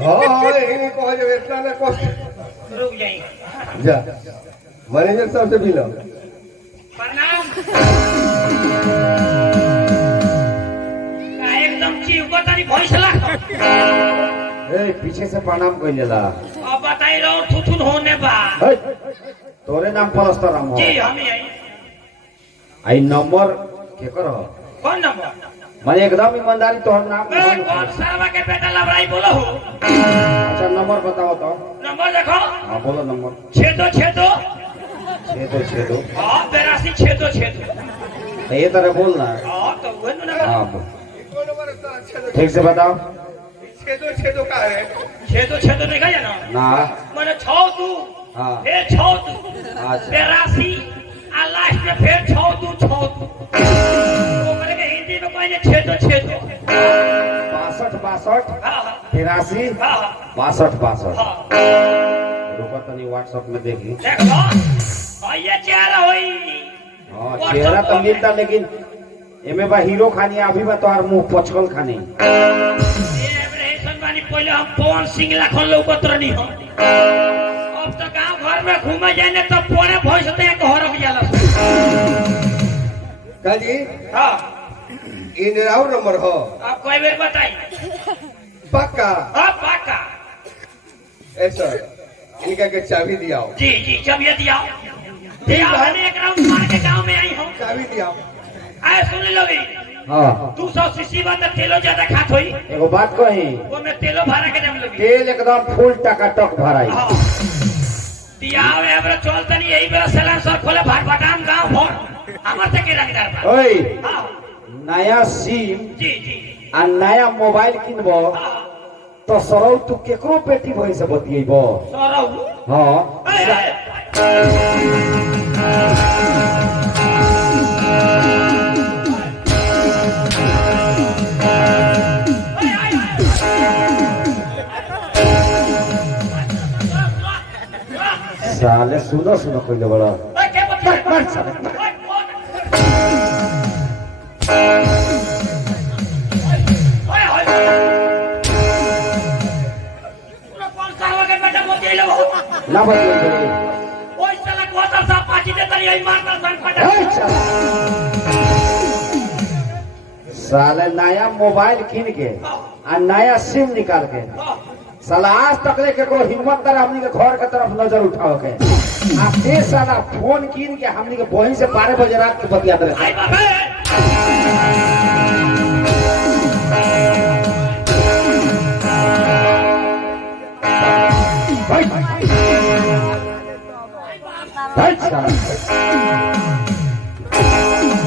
हाँ यही कहो जो इतना ना कहो रुक जाइए जा मैनेजर साहब से मिलो प्रणाम का एकदम चीव को तनी भैंसला ए पीछे से प्रणाम कर लेला। अब बताई रहो थुथुन होने बा हे, तोरे नाम परस्तर राम हो। जी हम ही आई आई नंबर के करो कौन नंबर माने एकदम ईमानदारी तोहर नाम ए कौन सारवा के बेटा लबराई बोलो हो अच्छा नंबर बताओ तो। नंबर देखो हाँ बोलो नंबर। 62 छेदो हाँ 82 तो ये तरह बोलना। हाँ तो वो ना हाँ बोल। ठीक से बताओ। छेदो का है 62 नहीं गया ना ना मैंने 62 हाँ फिर 62 अच्छा 82 आ लास्ट में फिर 62 वो करेंगे हिंदी में कोई 62 62 हाँ 83 हाँ 62 हाँ रुको तनी व्हाट्सएप में देखी। देखो और ये चेहरा हुई हाँ चेहरा तो मिलता लेकिन एमे बा हीरो खानी अभी बा तोहार मुंह पचकल खानी। ये एब्रेशन वाली पहले हम पवन सिंह लाखों लोग नहीं हो अब तो गांव घर में घूमे जाने तो पोड़े भैंस दे के हो रख जाला का जी हाँ इन राव नंबर हो आप कोई बेर बताई पक्का हाँ पाका ऐसा इनका के चाबी दियाओ जी जी जब ये दिया मैंने एक राउंड मार के गांव में आई हूँ चाबी दियाओ आए सुन लोगी हाँ 200 सीसी बात तेलो ज्यादा खात हुई एगो बात कही वो में तेलो भरा के जम लोगी तेल एकदम फुल टकाटक भराई। हाँ दियाओ एबरा चलता नहीं यही बेरा सलाम सर खोले भाट बटाम गांव भोर हमर से के रंगदार बा ओए हाँ नया सिम जी जी आ नया मोबाइल किनबो हाँ तो सरौ तू केकरो पेटी भई से बतियेबो। सरौ हाँ साले सुनो सुनो कोई बड़ा मर साले ना बतिये साले नया मोबाइल किन के आ नया सिम निकाल के साला आज तक ले केकरो हिम्मत कर हमनी के घर के तरफ नजर उठाओ के आ ते साला फोन किन के हमनी के बहिन से 12 बजे रात के बतिया दे। भाई साला